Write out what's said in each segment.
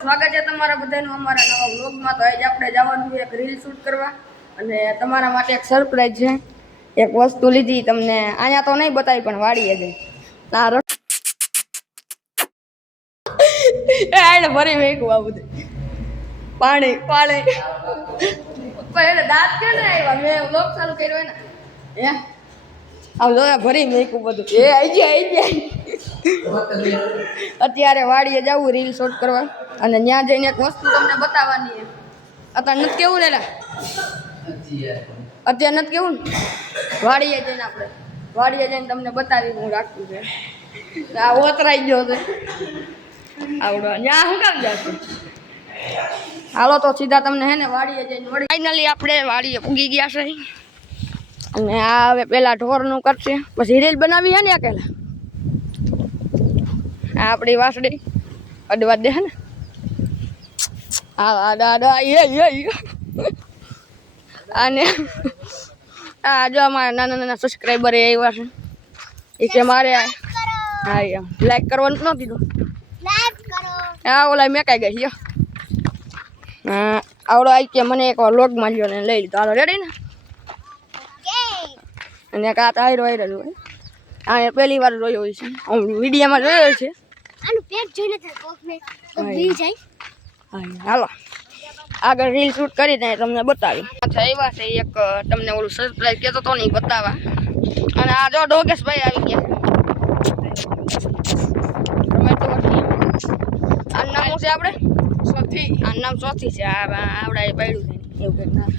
સ્વાગત છે તમારા બધાનું અમારા નવા વ્લોગમાં। તો આજે આપણે જવાનું એક રીલ શૂટ કરવા અને તમારા માટે એક સરપ્રાઈઝ છે। એક વસ્તુ લીધી તમને અહીંયા તો નહીં બતાવી પણ વાડીએ જઈ એને ભરી મેકું આ બધું પાણી પાણી પણ દાંત કે ને આવ્યા મેં વ્લોગ ચાલુ કર્યો ને હે આમ જો ભરી મેકું બધું એ આઈ જાય અત્યારે વાડીએ જવું રીલ શૂટ કરવા અને ત્યાં જઈને એક વસ્તુ તમને બતાવવાની છે। અત્યારે નથી કેવું લેલા અત્યારે નથી કેવું ને વાડીએ જઈને આપણે વાડીએ જઈને તમને બતાવી હું રાખતું છે આ ઓતરાઈ ગયો છે આવડો ત્યાં શું કામ જશે હાલો તો સીધા તમને હે ને વાડીએ જઈને મળી ફાઇનલી આપણે વાડીએ પૂગી ગયા છે અને આ હવે પેલા ઢોરનું કરશે પછી રીલ બનાવી છે ને અકેલા આ આપણી વાસડી અડવા દે ને હા દાદા અને આ જો અમારા નાના નાના સબસ્ક્રાઈબર આવ્યા છે એ કે મારે હા લાઈક કરવાનું ન કીધું હા ઓલા મેકાઈ ગઈ છે હા આવડો આવી કે મને એક વાર લોગ માર્યો ને લઈ લીધો હાલો રેડી ને અને કાં આયરો આયરો હોય આ પહેલી વાર જોયો હોય છે હું વિડીયોમાં જોયો છે આનું પેટ જોઈને કોકને બી જાય હાલો આગળ રીલ શૂટ કરીને તમને બતાવી અચ્છા એવા છે એક તમને ઓલું સરપ્રાઈઝ કહેતો તો નહીં બતાવવા અને આ જો ડોગેશભાઈ આવી ગયા આ નામ છે આપણે સોથી આ નામ સોથી છે આવડા એ પડ્યું છે એવું કંઈક નામ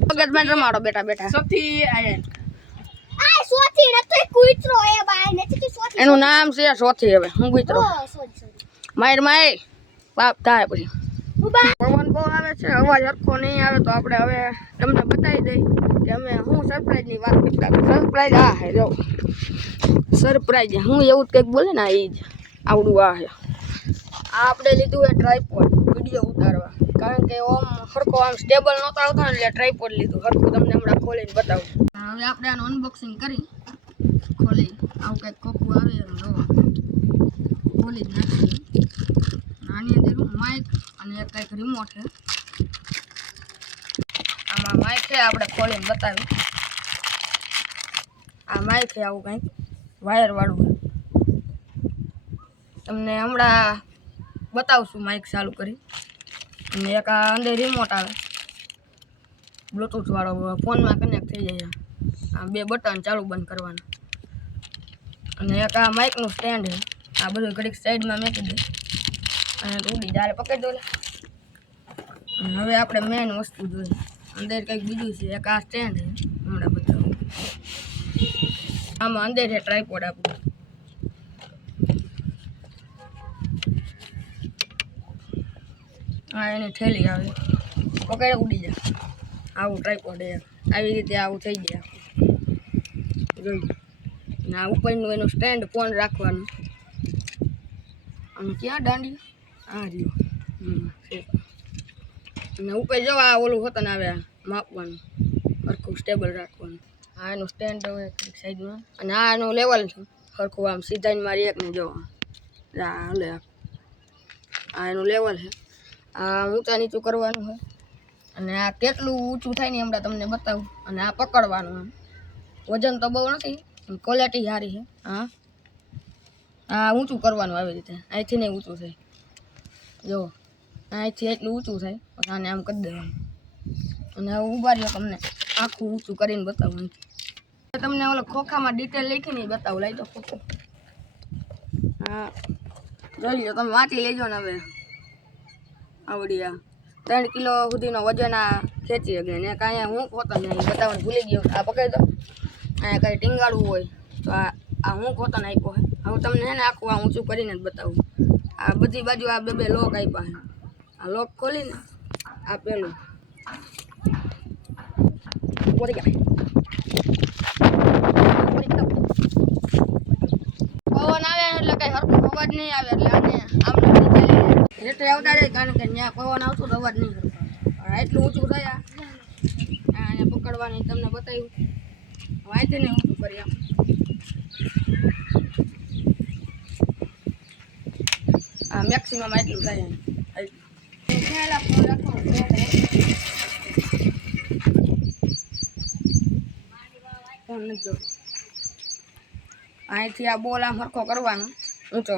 ડોગેશભાઈ રમાડો બેટા બેટા સોથી આયા સોથી નથી કૂતરો એ બાય નથી સોથી એનું નામ છે સોથી હવે હું કૂતરો માર માય બાપ થાય પછી પવન બહુ આવે છે અવાજ હરખો નહીં આવે તો આપણે હવે તમને બતાવી દઈ કે અમે હું સરપ્રાઈઝની વાત કરતા સરપ્રાઈઝ આ હે જો સરપ્રાઈઝ હું એવું જ કંઈક બોલે ને એ જ આવડું આ હે આ આપણે લીધું એ ટ્રાયપોડ વિડીયો ઉતારવા કારણ કે ઓમ હરખો આમ સ્ટેબલ નહોતો આવતો ને એટલે ટ્રાયપોડ લીધું હરખું તમને હમણાં ખોલીને બતાવું હવે આપણે આનું અનબોક્સિંગ કરી ખોલી આવું કંઈક કોકું આવે જો ખોલી જ નાખીએ આની અંદર માઇક અને એક કંઈક રિમોટ છે આમાં માઇક છે આપણે ખોલીને બતાવી આ માઇક છે આવું કંઈક વાયરવાળું તમને હમણાં બતાવશું માઇક ચાલુ કરી અને એક આ અંદર રિમોટ આવે બ્લૂટૂથ વાળો ફોનમાં કનેક્ટ થઈ જાય આ બે બટન ચાલુ બંધ કરવાના અને એક આ માઇકનું સ્ટેન્ડ છે આ બધું ઘડીક સાઈડમાં મૂકી દે અને ઉડી જ્યારે પકડી દો અને હવે આપણે મેઇન વસ્તુ જોઈએ અંદર કંઈક બીજું છે એક આ સ્ટેન્ડ છે હમણાં બતાવું આમાં અંદર છે ટ્રાયપોડ આપણું હા એની થેલી આવે પકડે ઉડી જાય આવું ટ્રાયપોડ આવી રીતે આવું થઈ જાય જોઈ ને આ ઉપરનું એનું સ્ટેન્ડ ફોન રાખવાનું અને ક્યાં દાંડી આ રહ્યો અને ઉપર જો આ ઓલું હોતન આવે માપવાનું સરખું સ્ટેબલ રાખવાનું આ એનું સ્ટેન્ડ હવે સાઈડમાં અને આ એનું લેવલ છે સરખું આમ સીધા મારી એકને જો આ હલે આ એનું લેવલ છે આ ઊંચા નીચું કરવાનું હોય અને આ કેટલું ઊંચું થાય ને હમણાં તમને બતાવું અને આ પકડવાનું આમ વજન તો બહુ નથી ક્વોલિટી સારી છે હા આ ઊંચું કરવાનું આવી રીતે અહીંથી નહીં ઊંચું થાય જો અહીંથી એટલું ઊંચું થાય પછી આને આમ કરી દેવાનું અને હવે ઊભા રહ્યો તમને આખું ઊંચું કરીને બતાવું તમને ઓલો ખોખામાં ડિટેલ લખીને બતાવું લઈ તો ખોખો હા જોઈ લો તમે વાંચી લેજો ને હવે આવડી આ 3 કિલો સુધીનો વજન આ ખેંચી શકે ને કાંઈ હું હોતો ને બતાવવાનું ભૂલી ગયો આ પકડી દો અહીંયા કંઈ ટીંગાળવું હોય તો આ હું કોતન આપ્યો હે હવે તમને છે ને આખું આ ઊંચું કરીને જ બતાવું આ બધી બાજુ આ બે લોક આપ્યા છે આ લોક ખોલીને આ પેલું પવન આવે એટલે કંઈ હરખો અવાજ નહીં આવે એટલે આને આમ હેઠે આવતા રહે કારણ કે ત્યાં પવન આવતું તો અવાજ નહીં કરતો એટલું ઊંચું થયા અહીંયા પકડવાની તમને બતાવ્યું વાંચે ને ઊંચું કરી આમ આ મેક્સિમમ એટલું થાય અહીંથી આ બોલ આમ સરખો કરવાનો ઊંચો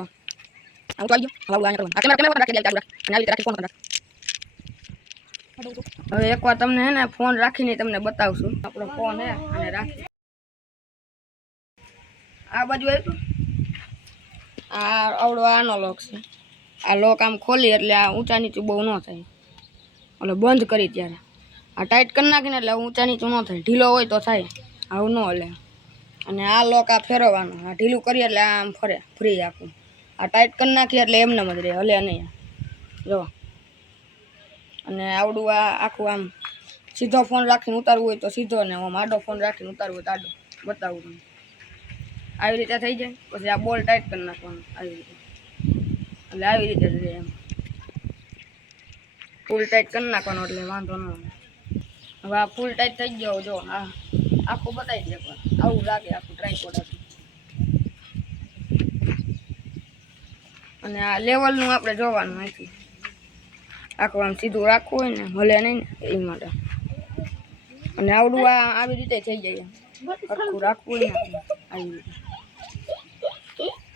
ઊંચો આવી ગયો. હવે એકવાર તમને હે ને ફોન રાખીને તમને બતાવશું. આપણો ફોન હે અને રાખી આ બાજુ આવ્યું. આ આવડો આનો લોક છે. આ લોક આમ ખોલી એટલે આ ઊંચા નીચું બહુ ન થાય. એટલે બંધ કરી ત્યારે આ ટાઈટ કરી નાખીને એટલે ઊંચા નીચું ન થાય. ઢીલો હોય તો થાય, આવું ન હલે. અને આ લોક આ ફેરવવાનું, આ ઢીલું કરીએ એટલે આમ ફરે ફ્રી આખું. આ ટાઈટ કરી નાખીએ એટલે એમને જ રહે, હલે નહીં. જો અને આવડું આ આખું આમ સીધો ફોન રાખીને ઉતારવું હોય તો સીધો, ને આમ આડો ફોન રાખીને ઉતારવું હોય તો આડો. બતાવું તમને આવી રીતે થઈ જાય. પછી આ બોલ ટાઈટ કરી નાખવાનું આવી રીતે, એટલે આવી રીતે જ રહે એમ. ફૂલ ટાઈટ કરી નાખવાનો એટલે વાંધો ન આવે. હવે આ ફૂલ ટાઈટ થઈ ગયો. જો આ આખું બતાવી દે પણ આવું લાગે આખું ટ્રાયપોડ આખું. અને આ લેવલનું આપણે જોવાનું અહીંથી આખું આમ સીધું રાખવું હોય ને હલે નહીં ને એ માટે. અને આવડું આ આવી રીતે થઈ જાય. આખું રાખવું હોય ને આવી રીતે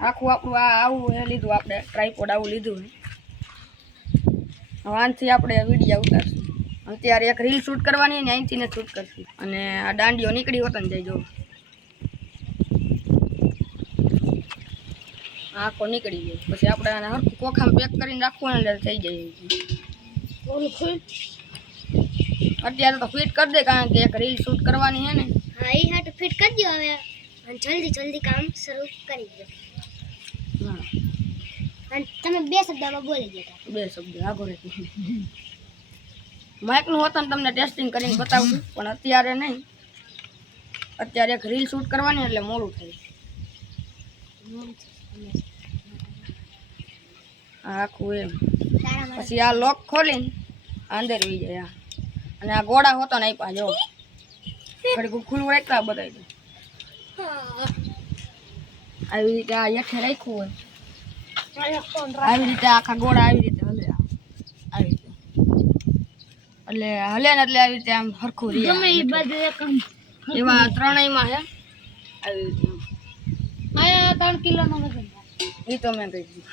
આખું આપણું આ આવું એ લીધું આપણે ટ્રાયપોડ આવું લીધું. હવે આનાથી આપણે વિડીયો ઉતારશું. અત્યારે એક રીલ શૂટ કરવાની ને અહીંથી ને શૂટ કરશું. અને આ દાંડીઓ નીકળી હોત ને જાય. જો આખો નીકળી જાય. પછી આપણે આને હરખું કોખામાં પેક કરીને રાખવું ને એટલે થઈ જાય. અત્યારે તો ફિટ કરી દે, કારણ કે એક રીલ શૂટ કરવાની છે ને. હા, એ હાટ ફિટ કરી દો હવે. જલ્દી જલ્દી કામ શરૂ કરી દો. હા, અને તમે 2 શબ્દમાં બોલી દેતા. 2 શબ્દ આગળ માઇકનું હોત ને તમને ટેસ્ટિંગ કરીને બતાવું, પણ અત્યારે નહીં. અત્યારે એક રીલ શૂટ કરવાની એટલે મોડું થાય. આખું એમ પછી આ લોક ખોલીને અંદર વી જાય. અને આ ગોળા હોતો ને આપ્યા. જો ઘડી ખુલ્લું રાખતા બતાવી દે. આવી રીતે આ હેઠે રાખ્યું હોય, આવી રીતે આખા ગોળા આવી રીતે હલે. આવી રીતે એટલે હલે ને એટલે આવી રીતે આમ સરખું રહે. એવા ત્રણેયમાં હે આવી રીતે. 3 કિલોનો વજન એ તો મેં કહી દીધું.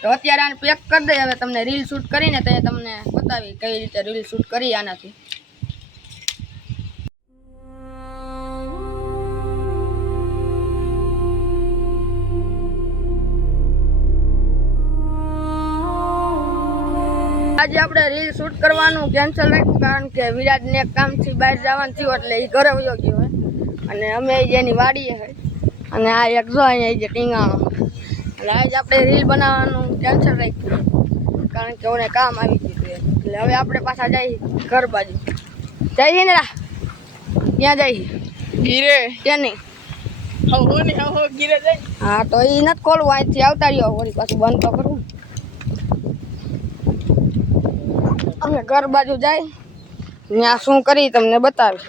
તો અત્યારે આને પેક કરી દઈએ. હવે તમને રીલ શૂટ કરીને તો તમને બતાવી કઈ રીતે રીલ શૂટ કરી આનાથી. આજે આપણે રીલ શૂટ કરવાનું કેન્સલ રાખ્યું, કારણ કે વિરાજને એક કામથી બહાર જવાનું થયું એટલે એ ઘરે વયો ગયો હોય. અને અમે જેની વાડીએ હોય. અને આ એક જો અહીંયા જે ટીંગાણો, એટલે આજે આપણે રીલ બનાવવાનું કેન્સલ રાખ્યું, કારણ કે ઓને કામ આવી ગયું. એટલે હવે આપણે પાછા જઈએ ઘર બાજુ. જઈએ ને રા ત્યાં જઈએ ગીરે ત્યાં નહીં. ગીરે જઈ. હા, તો એ નથી ખોલવું. અહીંથી આવતા રહ્યો વળી પાછું બંધ તો કરવું. અમે ઘર બાજુ જાય ત્યાં શું કરી તમને બતાવી.